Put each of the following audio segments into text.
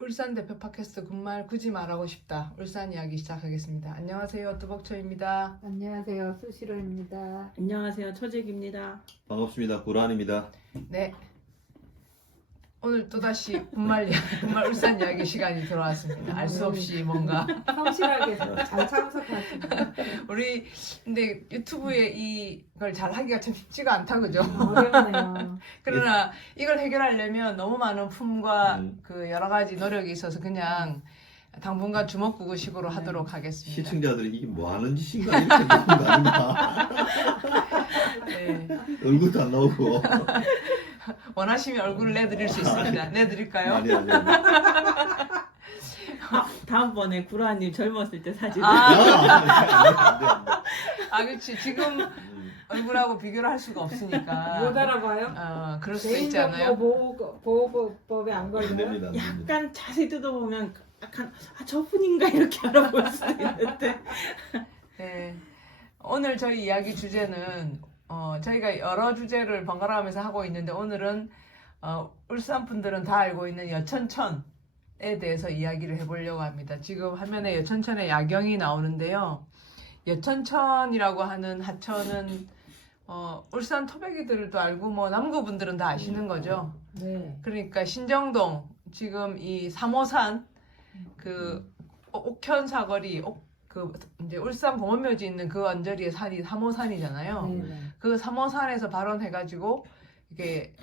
울산 대표 팟캐스트 군말 굳이 말하고 싶다. 울산 이야기 시작하겠습니다. 안녕하세요. 뚜벅초입니다. 안녕하세요. 수시로입니다. 안녕하세요. 초직입니다. 반갑습니다. 고란입니다. 네. 오늘 또다시 군말 울산 이야기 시간이 돌아왔습니다. 알 수 없이 뭔가 성실하게 잘 참석하시네요. 우리 근데 유튜브에 이걸 잘 하기가 참 쉽지가 않다 그죠? 어렵네요. 그러나 이걸 해결하려면 너무 많은 품과 음. 그 여러 가지 노력이 있어서 그냥 당분간 주먹구구식으로 하도록 하겠습니다. 시청자들이 이게 뭐 하는 짓인가 이렇게 생각하는 거 아닌가. 네. 얼굴도 안 나오고. 원하시면 얼굴을 내드릴 수 있습니다. 내드릴까요? 아니. 다음번에 구라님 젊었을 때 사진. 아, 그렇지. 지금 얼굴하고 비교를 할 수가 없으니까. 못 알아봐요? 그럴 수도 있지 않아요? 보호법에 안 안 걸려요? 됩니다. 안 됩니다. 약간 자세히 뜯어보면 약간 저분인가 이렇게 알아볼 수 있는데. 네. 오늘 저희 이야기 주제는 저희가 여러 주제를 번갈아 가면서 하고 있는데 오늘은 울산 분들은 다 알고 있는 여천천에 대해서 이야기를 해보려고 합니다. 지금 화면에 여천천의 야경이 나오는데요. 여천천이라고 하는 하천은 울산 토백이들도 알고 뭐 남구 분들은 다 아시는 거죠. 네. 그러니까 신정동 지금 이 3호산 그 옥현 사거리 그 이제 울산 공원묘지 있는 그 언저리의 산이 3호산이잖아요. 네네. 그 3호산에서 발원해가지고 이게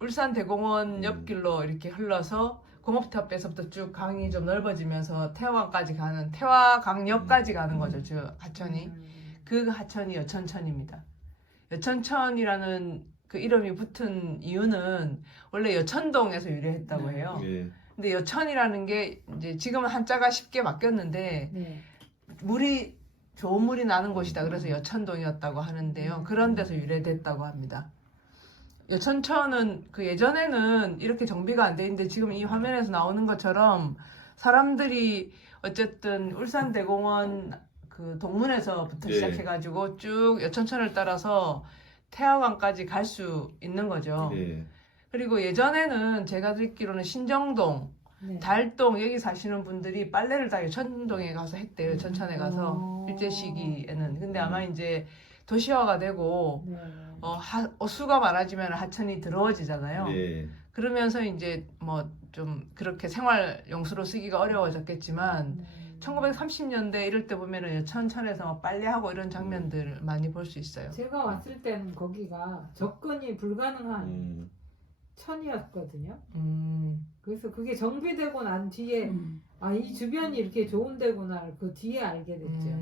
울산 대공원 옆길로 이렇게 흘러서 공업탑에서부터 쭉 강이 좀 넓어지면서 태화강까지 가는 태화강역까지 가는 거죠. 저 하천이. 그 하천이 여천천입니다. 여천천이라는 그 이름이 붙은 이유는 원래 여천동에서 유래했다고 해요. 예. 근데 여천이라는 게 이제 지금은 한자가 쉽게 바뀌었는데 네. 물이 좋은 물이 나는 곳이다. 그래서 여천동이었다고 하는데요. 그런 데서 유래됐다고 합니다. 여천천은 그 예전에는 이렇게 정비가 안 돼 있는데 지금 이 화면에서 나오는 것처럼 사람들이 어쨌든 울산대공원 그 동문에서부터 예. 시작해가지고 쭉 여천천을 따라서 태화강까지 갈 수 있는 거죠. 예. 그리고 예전에는 제가 듣기로는 신정동, 네. 달동 여기 사시는 분들이 빨래를 다 여천동에 가서 했대요. 천천에 가서 오. 일제 시기에는. 근데 아마 이제 도시화가 되고 네. 수가 많아지면 하천이 더러워지잖아요. 예. 그러면서 이제 뭐 좀 그렇게 생활용수로 쓰기가 어려워졌겠지만 네. 1930년대 이럴 때 보면은 여천천에서 막 빨래하고 이런 장면들 많이 볼 수 있어요. 제가 왔을 때는 거기가 접근이 불가능한 음. 천이었거든요. 음, 그래서 그게 정비되고 난 뒤에 이 주변이 이렇게 좋은 데구나 그 뒤에 알게 됐죠.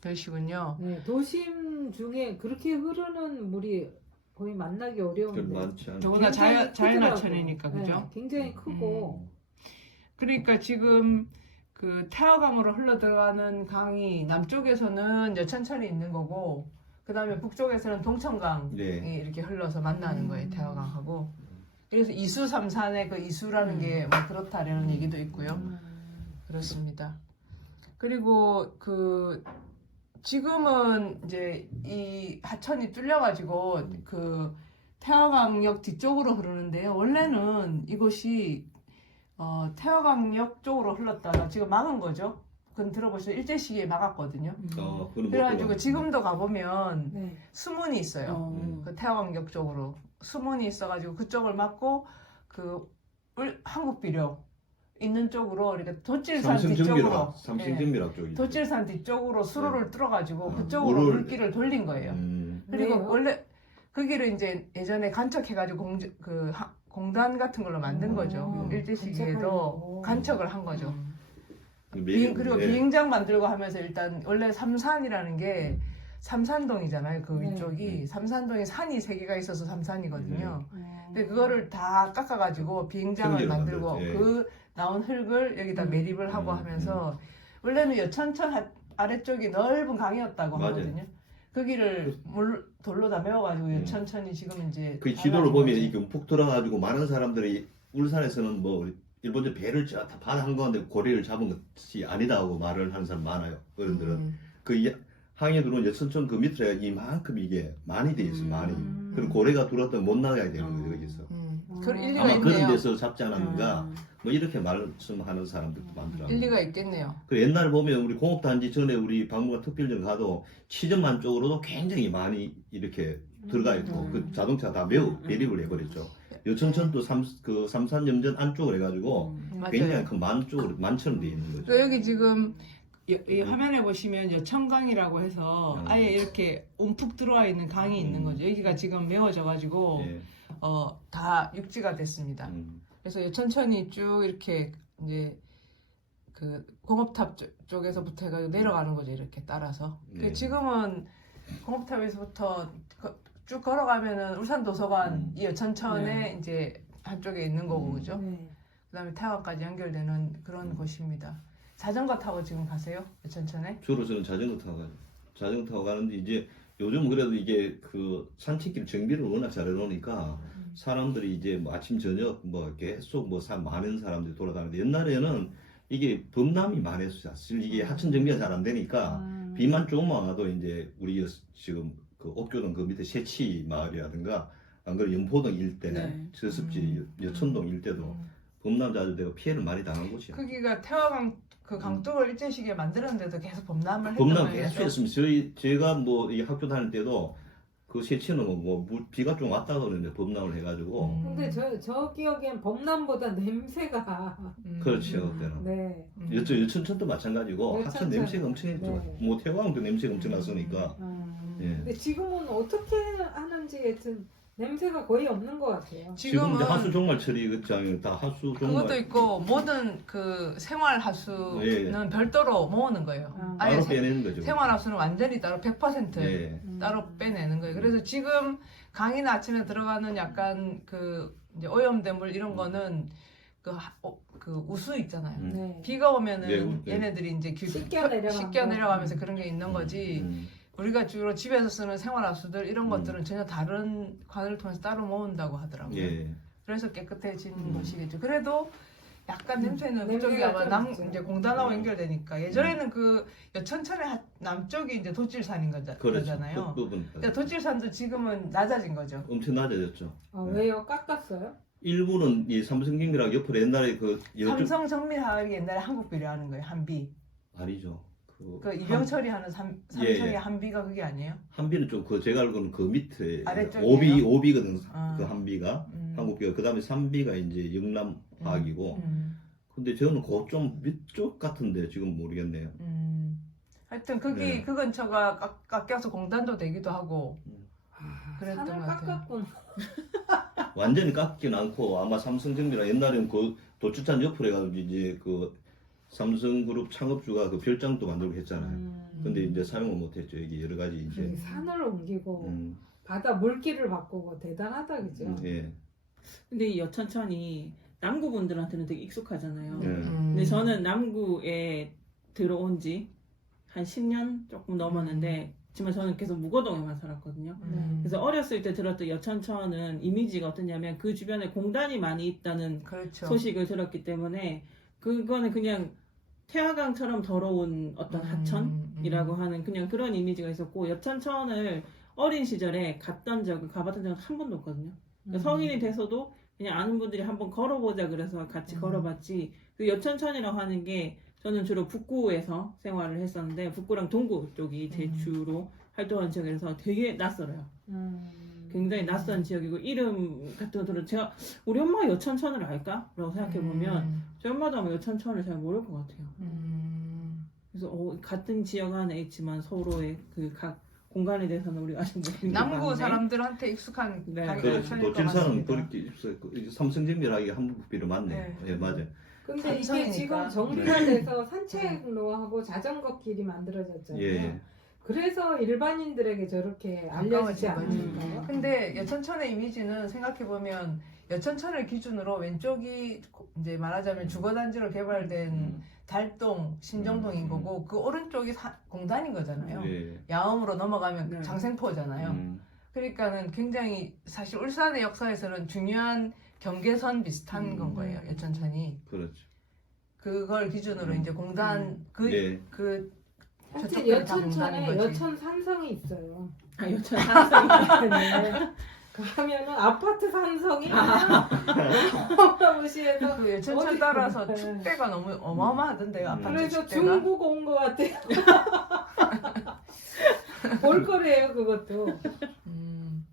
그러시군요. 네, 도심 중에 그렇게 흐르는 물이 거의 만나기 그 어려운데 많지 않죠. 더구나 굉장히 자연하천이니까 크더라고요. 그죠? 네, 굉장히 크고 그러니까 지금 그 태화강으로 흘러 들어가는 강이 남쪽에서는 여천천이 있는 거고 그 다음에 북쪽에서는 동천강이 네. 이렇게 흘러서 만나는 거예요. 태화강하고. 그래서 이수삼산의 그 이수라는 게 뭐 그렇다라는 얘기도 있고요. 그렇습니다. 그리고 그 지금은 이제 이 하천이 뚫려가지고 그 태화강역 뒤쪽으로 흐르는데요. 원래는 이곳이 태화강역 쪽으로 흘렀다가 지금 막은 거죠. 그건 들어보시죠. 일제 시기에 막았거든요. 그거는 못 그래가지고 들어가죠. 지금도 가보면 네. 수문이 있어요. 그 태화강역 쪽으로 수문이 있어가지고 그쪽을 막고 그 한국비료 있는 쪽으로 이렇게 도찔산 뒤쪽으로 삼성정비락 쪽이. 도찔산 뒤쪽으로 수로를 뚫어가지고 아, 그쪽으로 물을- 물길을 돌린 거예요. 그리고 왜요? 원래 그 길을 이제 예전에 간척해가지고 공단 같은 걸로 만든 거죠. 일제 시기에도 간척하려고. 간척을 한 거죠. 매일 그리고 예. 비행장 만들고 하면서 일단 원래 삼산이라는 게 삼산동이잖아요. 그 네. 위쪽이 삼산동에 산이 3개가 있어서 삼산이거든요. 네. 근데 그거를 다 깎아가지고 비행장을 평지를 만들고 만들었지, 예. 그 나온 흙을 여기다 매립을 하고 하면서 원래는 여천천 아래쪽이 넓은 강이었다고 맞아요. 하거든요. 거기를 돌로 다 메워가지고 여천천이 지금 이제 그 지도를 보면 달라진 이게 푹 들어가지고 많은 사람들이 울산에서는 뭐 일본들 배를 다 반한 건데 고래를 잡은 것이 아니다 하고 말을 하는 사람 많아요. 어른들은 그 항해 들어온 여천천 그 밑에 이만큼 이게 많이 돼 있어 많이. 그리고 고래가 들어왔다면 못 나가야 되는 거죠 여기서. 그 일리가 아마 그런 있네요. 데서 잡지 않았는가 뭐 이렇게 말씀하는 사람들도 많더라고요. 일리가 있겠네요. 그 옛날 보면 우리 공업단지 전에 우리 박물관 특별전 가도 치전만 쪽으로도 굉장히 많이 이렇게 들어가 있고 그 자동차 다 매우 배립을 해버렸죠. 여천천도 그 삼산염전 안쪽으로 해가지고 굉장히 맞아요. 큰 만 쪽으로 만처럼 되어 있는 거죠. 그 여기 지금 이 화면에 보시면 여천강이라고 해서 아예 이렇게 움푹 들어와 있는 강이 있는 거죠. 여기가 지금 메워져가지고 예. 다 육지가 됐습니다. 음. 그래서 여천천이 쭉 이렇게 이제 그 공업탑 쪽에서부터 해가지고 내려가는 거죠. 이렇게 따라서. 네. 지금은 공업탑에서부터 쭉 걸어가면은 울산도서관 이 여천천에 이제 한쪽에 있는 거고 그죠? 네. 그다음에 태화까지 연결되는 그런 곳입니다. 자전거 타고 지금 가세요? 여천천에? 주로 저는 자전거 타고 가는데 이제 요즘 그래도 이게 그 산책길 정비를 워낙 잘 해놓으니까 사람들이 이제 뭐 아침 저녁 뭐 계속 뭐 많은 사람들이 돌아다니는데 옛날에는 이게 범람이 많았어요. 사실 이게 하천 정비가 잘 안 되니까 비만 조금만 와도 이제 우리 지금 그 옥교동 그 밑에 세치 마을이라든가 안 그래 연포동 일대, 네. 저습지 여천동 일대도 범람 자주 되고 피해를 많이 당한 곳이야. 크기가 태화강 그 강둑을 일제시기에 만들었는데도 계속 범람을 했단 범람 말이죠. 계속 했습니다. 제가 뭐 이 학교 다닐 때도 그 세치는 비가 좀 왔다 그러는데 범람을 해가지고 근데 저 기억엔 범람보다 냄새가 그렇죠 그때는. 네. 여천천도 마찬가지고 하천 여천천. 냄새가 엄청 했죠. 네. 뭐 태광도 냄새가 엄청 났으니까. 예. 근데 지금은 어떻게 하는지 하여튼 냄새가 거의 없는 것 같아요. 지금 이제 하수 종말처리 그장에 다 하수 종말. 그것도 있고 모든 그 생활 하수는 별도로 모으는 거예요. 아예 따로 빼내는 거죠. 생활 하수는 완전히 따로 100% 예. 따로 빼내는 거예요. 그래서 지금 강이나 아침에 들어가는 약간 그 이제 오염된 물 이런 거는 그 우수 있잖아요. 네. 비가 오면은 네. 얘네들이 이제 씻겨 내려가면서 그런 게 있는 거지. 음. 우리가 주로 집에서 쓰는 생활하수들 이런 것들은 전혀 다른 관을 통해서 따로 모은다고 하더라고요. 예. 그래서 깨끗해지는 것이겠죠. 그래도 약간 냄새는 냄새가 그쪽이 아마 좀 있죠. 이제 공단하고 연결되니까 예전에는 그 여천천의 남쪽이 이제 도질산인 거잖아요. 그 부분 근데 도질산도 지금은 낮아진 거죠. 엄청 낮아졌죠. 왜요? 깎았어요? 일부는 이 삼성경비랑 옆으로 옛날에 그 삼성 정밀화학이 옛날에 한국 비료하는 거예요. 한비. 아니죠. 그 이병철이 하는 삼성의 한비가 그게 아니에요? 한비는 좀 그 제가 알고는 그 밑에 아래쪽이에요? 오비거든. 아. 그 한비가 한국비가 그다음에 삼비가 이제 영남화학이고. 근데 저는 그 좀 밑쪽 같은데 지금 모르겠네요. 하여튼 거기 그 근처가 깎여서 공단도 되기도 하고 그랬던 산을 것 같아요. 깎았군. 완전히 깎긴 않고 아마 삼성전기랑 옛날에는 그 도추천 옆으로 해가지고 이제 그 삼성그룹 창업주가 그 별장도 만들고 했잖아요. 근데 이제 사용을 못했죠. 여기 여러 가지 이제. 산을 옮기고 바다 물길을 바꾸고 대단하다 그죠? 예. 근데 이 여천천이 남구 분들한테는 되게 익숙하잖아요. 네. 근데 저는 남구에 들어온 지 한 10년 조금 넘었는데 지금 저는 계속 무거동에만 살았거든요. 그래서 어렸을 때 들었던 여천천은 이미지가 어떠냐면 그 주변에 공단이 많이 있다는 그렇죠. 소식을 들었기 때문에 그거는 그냥 태화강처럼 더러운 어떤 하천이라고 하는 그냥 그런 이미지가 있었고 여천천을 어린 시절에 가봤던 적은 한 번도 없거든요. 그러니까 성인이 돼서도 그냥 아는 분들이 한번 걸어보자 그래서 같이 걸어봤지. 그 여천천이라고 하는 게 저는 주로 북구에서 생활을 했었는데 북구랑 동구 쪽이 제 주로 활동하는 지역이라서 되게 낯설어요. 굉장히 낯선 지역이고 이름 같은 거 들어 제가 우리 엄마가 여천천을 알까? 라고 생각해보면 저희 엄마도 아마 여천천을 잘 모를 것 같아요. 그래서 같은 지역 안에 있지만 서로의 그 각 공간에 대해서는 우리가 아직 모르는 게 남구 많네. 사람들한테 익숙한 네. 가게가 그렇죠. 천일 것 도칠산은 같습니다. 그렇게 있어요. 삼성전기라기 한국비로 맞네. 네. 예, 맞아요. 근데 이게 삼성이니까. 지금 정비가 돼서 산책로하고 자전거 길이 만들어졌잖아요. 예. 그래서 일반인들에게 저렇게 알려지지 가까워진 거지. 않을까요? 근데 여천천의 이미지는 생각해보면 여천천을 기준으로 왼쪽이 이제 말하자면 주거단지로 개발된 달동, 신정동인 거고 그 오른쪽이 공단인 거잖아요. 예. 야음으로 넘어가면 네. 장생포잖아요. 그러니까는 굉장히 사실 울산의 역사에서는 중요한 경계선 비슷한 건 거예요. 여천천이. 그렇죠. 그걸 기준으로 이제 공단 예. 사실 저쪽까지 다 여천천에 공단인 거지. 여천 산성이 있어요. 아 여천 산성이 네. 가면은 아파트 산성이 어마무시해서 그 예천천 어디- 따라서 네. 축대가 너무 어마어마하던데요. 아파트 그래서 축대가. 중국 온 것 같아요. 볼거리예요 그것도.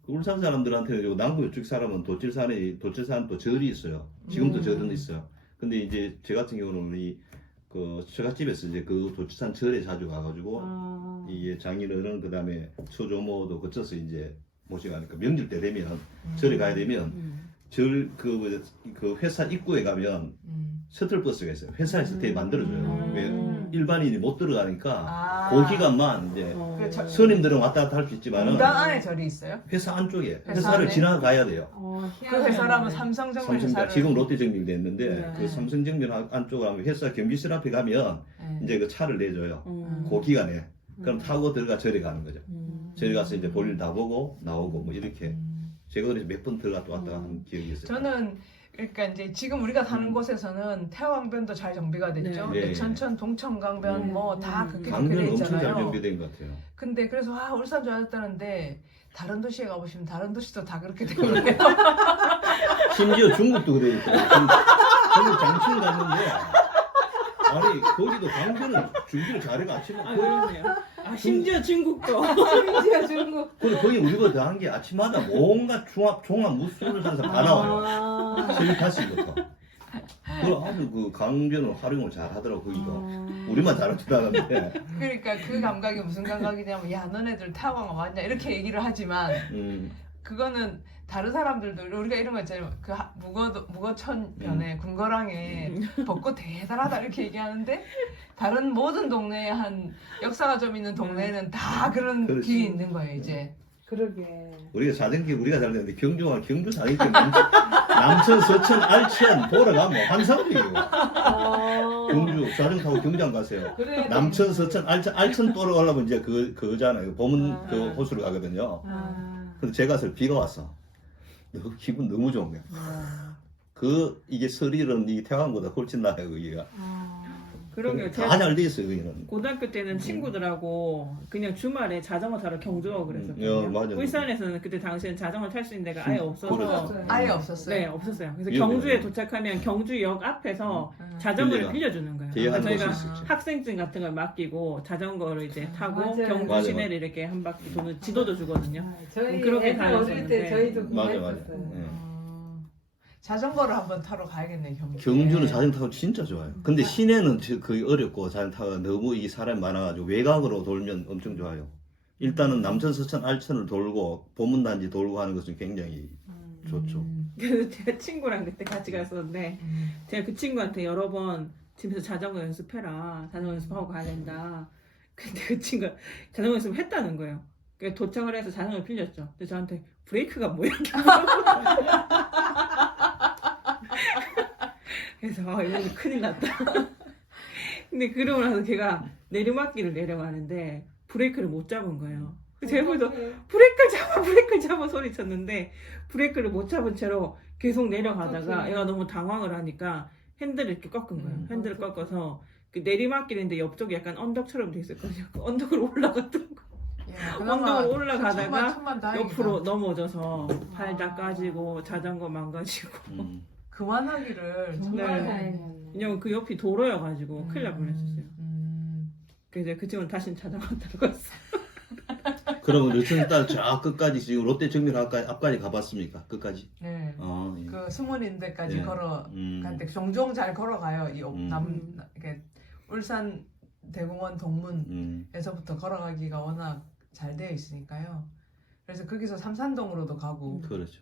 울산 사람들한테는 남구 이쪽 사람은 도칠산 또 절이 있어요. 지금도 절은 있어요. 근데 이제 저 같은 경우는 그 처갓집에서 이제 그 도칠산 절에 자주 가가지고 이게 장인어른 그다음에 처조모도 거쳐서 이제 모셔가니까 명절 때 되면 절에 가야 되면 절 그 회사 입구에 가면 셔틀버스가 있어요. 회사에서 되게 만들어줘요. 왜 일반인이 못 들어가니까 그 기간만 이제 스님들은 왔다 갔다 할 수 있지만은 공단 안에 절이 있어요? 회사 안쪽에 회사 회사를 안에? 지나가야 돼요. 그 회사라면 삼성정밀 삼성전 회사를 지금 롯데정밀 됐는데 네. 그 삼성정밀 안쪽으로 하면 회사 경비실 앞에 가면 네. 이제 그 차를 내줘요. 음. 그 기간에 그럼 타고 들어가 절에 가는 거죠. 절에 가서 이제 볼일 다 보고 나오고 뭐 이렇게 제가 그래서 몇 번 들어갔다 왔다 한 기억이 있어요. 저는 그러니까 이제 지금 우리가 사는 곳에서는 태화강변도 잘 정비가 됐죠. 네. 예천천, 동천강변 네. 뭐 다 네. 그렇게 강변 정비돼 엄청 잘 있잖아요. 정비된 것 같아요. 근데 그래서 울산 좋아졌다는데 다른 도시에 가보시면 다른 도시도 다 그렇게 되거든요. 심지어 중국도 그래요. 중국 장춘 갔는데 아니 거기도 강변은 준비를 잘해가 아침에 아 그러네요. 아 심지어 중국도. 심지어 중국. 그리고 거기 우리가 더 한 게 아침마다 뭔가 종합 무술을 항상 다 나와요. 새벽 5시부터. 그 아주 그 강변을 활용을 잘 하더라고 거기도. 우리만 잘할 줄 알았는데. 그러니까 그 감각이 무슨 감각이냐면 야 너네들 태화강 왔냐 이렇게 얘기를 하지만 그거는 다른 사람들도 우리가 이런 거 있잖아요. 그 무거천 변에 궁궐항에 벚꽃 대단하다 이렇게 얘기하는데 다른 모든 동네에 한 역사가 좀 있는 동네에는 다 그런 그렇지. 길이 있는 거예요 이제. 그러게. 우리가 자전거 우리가 잘 되는데 경주 자전거 남천, 서천, 알천 돌아가면 환상적이고. 경주 자전거 타고 경장 가세요. 그래. 남천, 서천, 알천 돌아가려면 이제 그거잖아요. 봄은 그 호수로 가거든요. 근데 제가 가서 비가 왔어. 기분 너무 좋은 거야. 이게 설일은 이 태화강보다 훨씬 나아요, 거기가. 그러게요. 다 잘 돼 있어요, 거기는. 고등학교 때는 친구들하고 그냥 주말에 자전거 타러 경주 가고 그랬었거든요. 맞아. 울산에서는 그때 당시에는 자전거 탈 수 있는 데가 아예 없어서 그렇죠. 아예 없었어요. 네 없었어요. 그래서 위험해요. 경주에 도착하면 경주역 앞에서 자전거를 빌려주는 거예요. 대여하는 그래서 곳이 저희가 있었죠. 학생증 같은 걸 맡기고 자전거를 이제 타고 맞아요. 경주 맞아, 시내를 이렇게 한 바퀴 도는 지도도 주거든요. 저희 그렇게 애들 어릴 때 다녔었는데. 저희도 맞아. 그랬었어요. 예. 자전거를 한번 타러 가야겠네 경주. 경주는 자전거 타고 진짜 좋아요. 근데 시내는 그게 어렵고 자전거 타고 너무 이 사람이 많아가지고 외곽으로 돌면 엄청 좋아요. 일단은 남천, 서천, 알천을 돌고 보문단지 돌고 하는 것은 굉장히 좋죠. 그래서 제가 친구랑 그때 같이 갔었는데 제가 그 친구한테 여러 번 집에서 자전거 연습해라. 자전거 연습하고 가야 된다. 근데 그 친구가 자전거 연습을 했다는 거예요. 그래서 도착을 해서 자전거를 빌렸죠. 근데 저한테 브레이크가 뭐야? 그래서 이거 큰일 났다. 근데 그러고 나서 걔가 내리막길을 내려가는데 브레이크를 못 잡은 거예요. 그래서 제가 보면서 브레이크를 잡아 소리쳤는데 브레이크를 못 잡은 채로 계속 내려가다가 어떡해. 얘가 너무 당황을 하니까 핸들을 이렇게 꺾은 거예요. 핸들을 꺾어서 그 내리막길인데 옆쪽이 약간 언덕처럼 돼 있었거든요. 그 언덕을 올라갔던 거. 언덕을 올라가다가 옆으로 넘어져서 발 다 까지고 자전거 망가지고. 그만하기를 정말 네. 다행이었네. 왜냐면 그 옆이 도로여가지고 큰일 날 뻔했었어요. 그래서 그 친구는 다시 자전거 타러 갔어. 그러면 여천 딸 저 끝까지 지금 롯데 정밀 앞까지 가봤습니까? 끝까지? 네. 예. 그 스물인데까지 예. 걸어갈 때 종종 잘 걸어가요. 이렇게 울산 대공원 동문에서부터 걸어가기가 워낙 잘 되어 있으니까요. 그래서 거기서 삼산동으로도 가고. 그렇죠.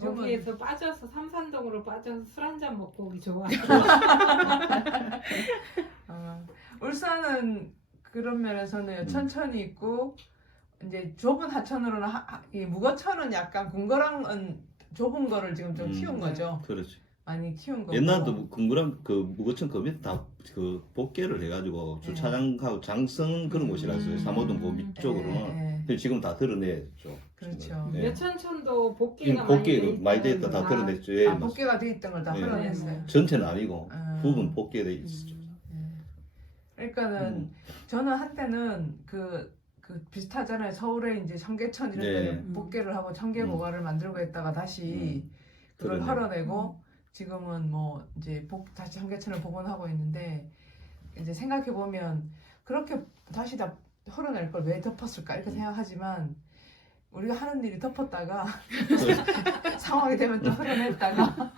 거기에서 빠져서 삼산동으로 빠져서 술 한잔 먹고 오기 좋아. 울산은 그런 면에서는 천천히 있고 이제 좁은 하천으로는 이 무거천은 약간 궁궐항은 좁은 거를 지금 좀 키운 거죠. 그렇죠. 많이 키운 거고. 옛날도 궁궐항 그 무거천 그 밑에 다 그 복개를 해가지고 주차장하고 장성 그런 곳이라서요. 삼호동 그 밑쪽으로는. 근데 지금 다 드러냈죠. 그렇죠. 네. 여천천도 복개가 복개 많이 돼 있다 다 드러냈죠. 예, 맞습니다. 복개가 돼 있던 걸 다 네. 드러냈어요. 전체는 아니고 부분 복개돼 있었죠. 그러니까는 저는 한때는 그 그 비슷하잖아요. 서울에 이제 청계천 이런 네. 데를 복개를 하고 청계보관을 만들고 했다가 다시 그걸 그러네. 헐어내고 지금은 뭐 이제 다시 청계천을 복원하고 있는데 이제 생각해 보면 그렇게 다시 다 헐어낼 걸 왜 덮었을까 이렇게 생각하지만 우리가 하는 일이 덮었다가 상황이 되면 또 헐어냈다가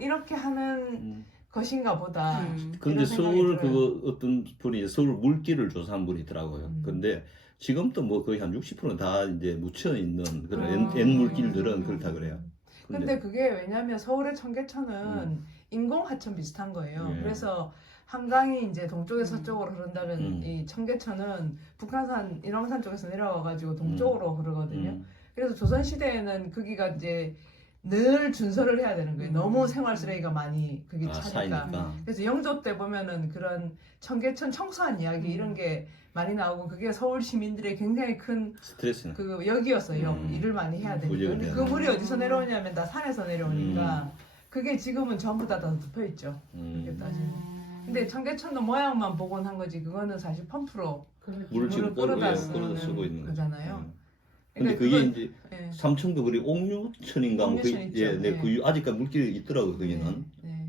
이렇게 하는 것인가 보다. 근데 이런 생각이 서울 들어요. 그거 어떤 분이 서울 물길을 조사한 분이 있더라고요. 근데 지금도 뭐 거의 한 60%는 다 이제 묻혀 있는 그런 N 물길들은 그렇다 그래요. 근데 그게 왜냐면 서울의 청계천은 인공 하천 비슷한 거예요. 예. 그래서 한강이 이제 동쪽에 서쪽으로 흐른다면 이 청계천은 북한산, 인왕산 쪽에서 내려와가지고 동쪽으로 흐르거든요. 그래서 조선 시대에는 거기가 이제 늘 준설을 해야 되는 거예요. 너무 생활 쓰레기가 많이 그게 차니까. 쌓이니까. 그래서 영조 때 보면은 그런 청계천 청소한 이야기 이런 게 많이 나오고 그게 서울 시민들의 굉장히 큰 스트레스는. 그 역이었어요. 일을 많이 해야 되니까. 부역을 근데 해야 그 물이 어디서 내려오냐면 다 산에서 내려오니까 음. 그게 지금은 전부 다 덮여 있죠. 그렇게 따지면. 근데 청계천도 모양만 복원한 거지 그거는 사실 펌프로 그렇죠. 물을 지금 끌어다 끌어다 쓰고 있는 거죠. 거잖아요. 근데 그러니까 그게 그건- 이제 예. 삼청도 그리 옥류천인가 뭐 옥류천 그, 있죠. 예, 네, 네. 그 아직까지 물길이 있더라고요. 거기는 네.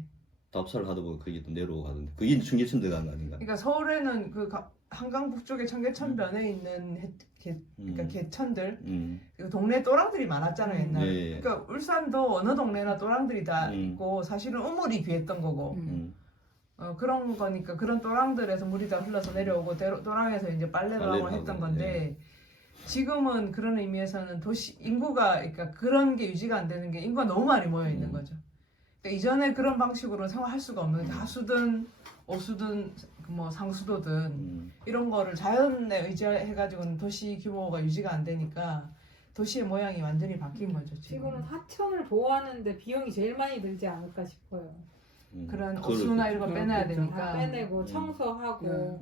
답사를 하다 보면 거기 또 내려오가던데 그게 이제 청계천 들어간 거 아닌가? 그러니까 서울에는 그 한강 북쪽에 청계천변에 있는 그러니까 개천들 그리고 동네 또랑들이 많았잖아요 옛날에. 네. 그러니까 울산도 어느 동네나 또랑들이 다 음. 있고 사실은 우물이 귀했던 거고 그런 거니까 그런 또랑들에서 물이 다 흘러서 내려오고 또랑에서 이제 빨래를 하고 빨래를 했던 하고, 건데 지금은 그런 의미에서는 도시 인구가 그러니까 그런 게 유지가 안 되는 게 인구가 너무 많이 모여 있는 거죠. 그러니까 이전에 그런 방식으로 생활할 수가 없는 하수든 오수든 뭐 상수도든 이런 거를 자연에 의지해가지고는 도시 규모가 유지가 안 되니까 도시의 모양이 완전히 바뀐 거죠. 지금은 하천을 보호하는데 비용이 제일 많이 들지 않을까 싶어요. 그런 그걸 오수나 이런 거 빼내야 그렇겠죠. 되니까. 다 빼내고 청소하고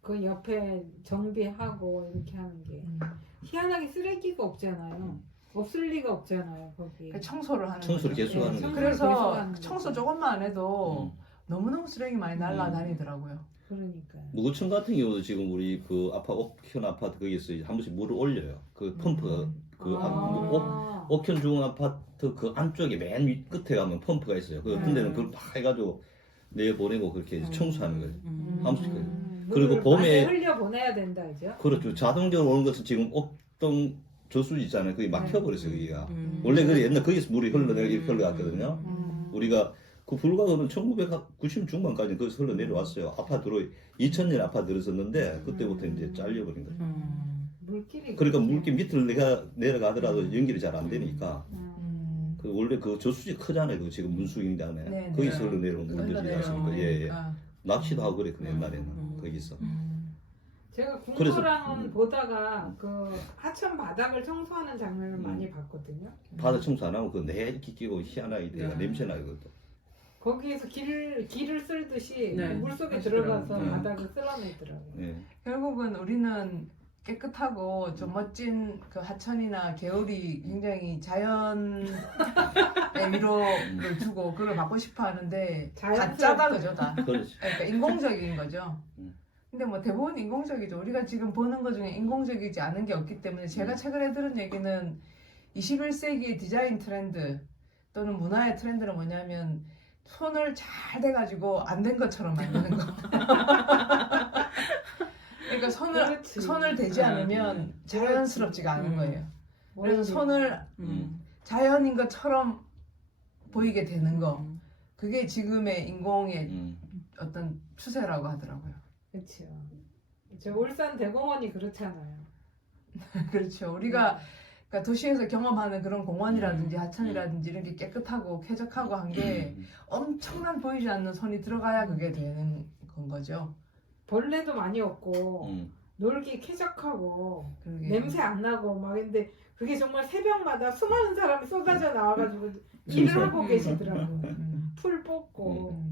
그 옆에 정비하고 이렇게 하는 게 희한하게 쓰레기가 없잖아요. 없을 리가 없잖아요 거기. 그 청소를 하는 청소를 거죠. 계속 하는 청소를 거죠. 계속 그래서 하는 청소 거죠. 조금만 안 해도 너무너무 쓰레기 많이 날라다니더라고요. 그러니까요. 무구청 같은 경우도 지금 우리 그 옥현 아파트 거기서 한 번씩 물을 올려요. 그 펌프 옥현 중앙 아파트 그 안쪽에 맨 윗 끝에 가면 펌프가 있어요. 그 어떤 데는 그걸 막 해가지고 내 보내고 그렇게 청소하는 거예요. 한 번씩 그리고 물을 봄에- 많이 흘려 보내야 된다 이죠. 그렇죠. 자동적으로 오는 것은 지금 옥동 저수지 있잖아요. 그게 막혀버렸어요. 거기가. 음. 원래 그래 옛날 거기서 물이 흘러갔거든요. 음. 우리가 그 불과는 1990 중반까지 거기서 흘러내려왔어요. 아파트로 2000년 아파트 들었었는데 그때부터 이제 잘려버린 거죠. 물길이 그러니까 그렇죠. 물길 밑으로 내려가더라도 연결이 잘 안 되니까 그 원래 그 저수지 크잖아요. 그 지금 문수인데 안에 네, 거기서 네. 흘러내려온 물들이라서 예, 예. 흘러내려오니까. 낚시도 하고 그랬거든요. 옛날에는 거기서. 제가 그래서- 궁궐왕 보다가 그 하천 바닥을 청소하는 장면을 많이 봤거든요. 바다 청소 안 하고 그내 이렇게 끼고 희한하게 돼가 냄새 나요. 그것도. 거기에서 길을 쓸듯이 네. 물속에 그렇죠. 들어가서 네. 바닥을 쓸어내더라고요. 예. 결국은 우리는 깨끗하고 좀 멋진 그 하천이나 개울이 굉장히 자연의 위로를 주고 그걸 받고 싶어 하는데 가짜다 그죠 다. 그렇죠. 그러니까 인공적인 거죠. 음. 근데 뭐 대부분 인공적이죠. 우리가 지금 보는 것 중에 인공적이지 않은 게 없기 때문에 제가 최근에 들은 얘기는 21세기의 디자인 트렌드 또는 문화의 트렌드는 뭐냐면 손을 잘 대가지고 안 된 것처럼 만드는 거. 그러니까 그렇지. 손을 대지 않으면 자연스럽지가 않은 거예요. 그래서 손을 자연인 것처럼 보이게 되는 거. 그게 지금의 인공의 어떤 추세라고 하더라고요. 그렇죠. 저 울산 대공원이 그렇잖아요. 그렇죠. 우리가 그러니까 도시에서 경험하는 그런 공원이라든지 하천이라든지 이런 게 깨끗하고 쾌적하고 한 게 엄청난 보이지 않는 손이 들어가야 그게 되는 건 거죠. 벌레도 많이 없고 놀기 쾌적하고 그러게. 냄새 안 나고 막 근데 그게 정말 새벽마다 수많은 사람이 쏟아져 나와가지고 일을 하고 계시더라고요. 풀 뽑고.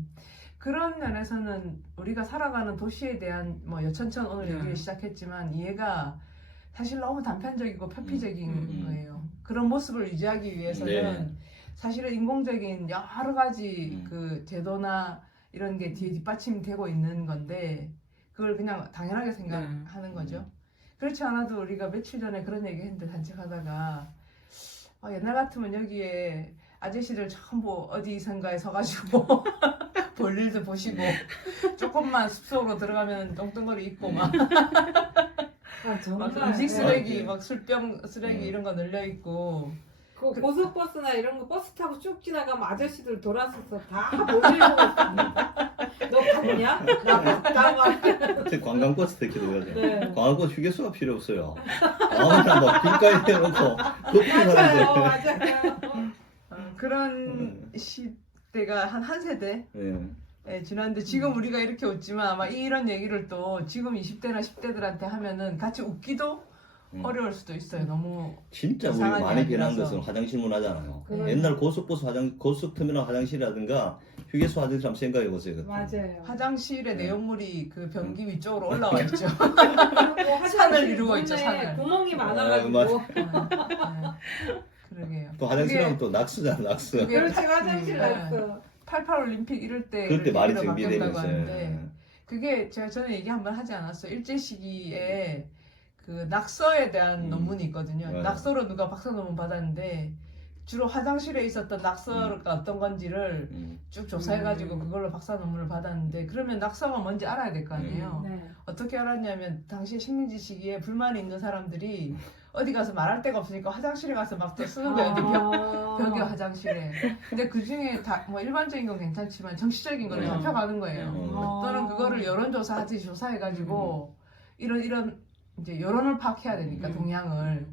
그런 면에서는 우리가 살아가는 도시에 대한 뭐 여천천 오늘 얘기를 시작했지만 이해가 사실 너무 단편적이고 표피적인 거예요. 그런 모습을 유지하기 위해서는 사실은 인공적인 여러 가지 그 제도나 이런 게 뒤에 뒷받침되고 있는 건데 그걸 그냥 당연하게 생각하는 거죠. 그렇지 않아도 우리가 며칠 전에 그런 얘기 했는데 산책하다가 옛날 같으면 여기에 아저씨들 전부 어디선가에 서가지고 볼일도 보시고 조금만 숲속으로 들어가면 똥덩어리 있고 막 정말 음식 쓰레기 네. 막 술병 쓰레기 이런 거 널려 있고 그 고속버스나 이런 거 버스 타고 쭉 지나가면 아저씨들 돌아서서 다 몰리고 있습니다. 너 봤냐? 나 봤다 막. 특히 관광버스 택시도 그러죠. 네. 관광버스 휴게소가 필요 없어요. 아무나 뭐 길가에 대놓고 급히 맞아요, 사는데. 맞아요. 그런 시대가 한 세대 예. 지났는데 지금 우리가 이렇게 웃지만 아마 이런 얘기를 또 지금 20대나 10대들한테 하면은 같이 웃기도 어려울 수도 있어요. 너무 진짜 우리 이상한 많이 변한 이야기라서. 것은 화장실 문화잖아요. 그러니까. 옛날 고속버스 고속터미널 화장실이라든가 휴게소 화장실 한번 생각해 보세요. 그때. 맞아요. 화장실의 네. 내용물이 그 변기 위쪽으로 올라와 있죠. 그리고 화장실 이루고 있죠, 문에 산을. 구멍이 맞- 많아가지고. 그러게요. 또 화장실 그게- 하면 또 낙스잖아, 낙스. 그게 그렇지 화장실 네. 났어. 88 올림픽 이럴 때 그때 말이 얘기로 정비되고 바뀌었다고 있어요. 하는데 그게 제가 전에 얘기 한번 하지 않았어요. 일제 시기에 그 낙서에 대한 논문이 있거든요. 맞아요. 낙서로 누가 박사 논문 받았는데 주로 화장실에 있었던 낙서가 어떤 건지를 쭉 조사해가지고 그걸로 박사 논문을 받았는데 그러면 낙서가 뭔지 알아야 될 거 아니에요. 네. 어떻게 알았냐면 당시 식민지 시기에 불만이 있는 사람들이 어디 가서 말할 데가 없으니까 화장실에 가서 막 또 쓰는 거예요. 벽에 화장실에. 근데 그 중에 다 뭐 일반적인 건 괜찮지만 정치적인 건 잡혀가는 거예요. 또는 그거를 여론조사 하듯이 조사해가지고 이런 이제 여론을 파악해야 되니까 동향을.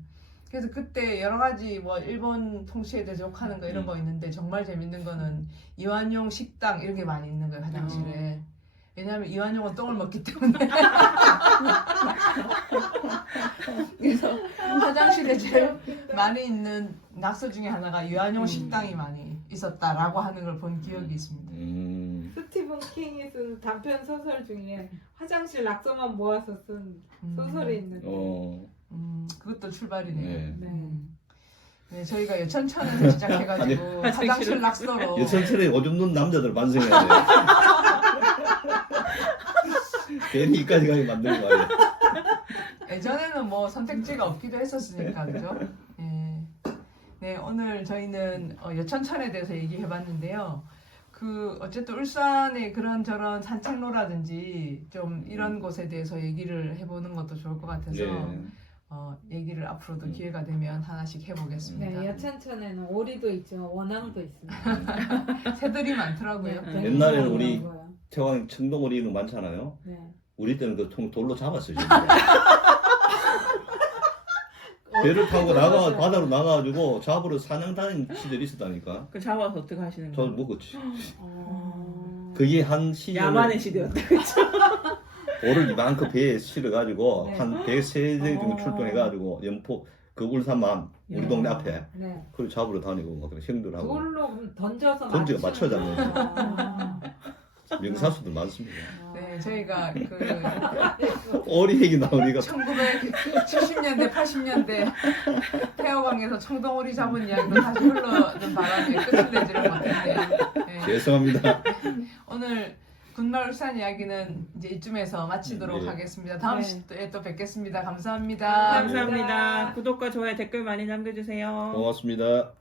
그래서 그때 여러 가지 뭐 일본 통치에 대해서 욕하는 거 이런 거 있는데 정말 재밌는 거는 이완용 식당 이런 게 많이 있는 거예요 화장실에. 왜냐하면 이완용은 똥을 먹기 때문에. 그래서 화장실에 제일 많이 있는 낙서 중에 하나가 이완용 식당이 많이 있었다라고 하는 걸 본 기억이 있습니다. 스티븐 킹이 쓴 단편 소설 중에 화장실 낙서만 모아서 쓴 소설이 있는데. 그것도 출발이네요. 네. 네. 네, 저희가 여천천에서 시작해가지고 화장실 낙서로 여성스레 오줌 눈 남자들 반성해야 돼. 괜히 이까지 가게 만드는 거 아니에요. 예전에는 뭐 선택지가 없기도 했었으니까 그죠? 네, 오늘 저희는 여천천에 대해서 얘기해봤는데요. 그 어쨌든 울산의 그런저런 산책로라든지 좀 이런 곳에 대해서 얘기를 해보는 것도 좋을 것 같아서 얘기를 앞으로도 기회가 되면 하나씩 해보겠습니다. 네, 여천천에는 오리도 있죠, 원앙도 있습니다. 새들이 많더라고요. 네, 옛날에는 우리 있더라고요. 태왕 청동오리 이런 거 많잖아요. 네. 우리 때는 그 돌로 잡았어요. 진짜. 배를 타고 맞아요. 바다로 나가가지고 잡으러 사냥 다니는 시절이 있었다니까. 그 잡아서 어떻게 하시는 저 거예요? 먹었지. 어... 그게 한 시절에 야만의 시대였다, 그렇죠? 돌을 이만큼 배에 실어가지고 네. 한 100세대 정도 어. 출동해가지고 연포 그 울산만 우리 동네 앞에 네. 그걸 잡으러 다니고 막 형들하고 돌로 던져서 맞춰 잡는 거. 아. 명사수들 많습니다. 네, 저희가 그 오리 얘기 나오니까 1970년대, 80년대 태화강에서 청동오리 잡은 이야기도 다시 흘러는 바람에 끝을 내지를 못했네요. 네. 죄송합니다. 오늘 군말 울산 이야기는 이제 이쯤에서 마치도록 네. 하겠습니다. 다음 네. 시간에 또 뵙겠습니다. 감사합니다. 감사합니다. 감사합니다. 구독과 좋아요, 댓글 많이 남겨주세요. 고맙습니다.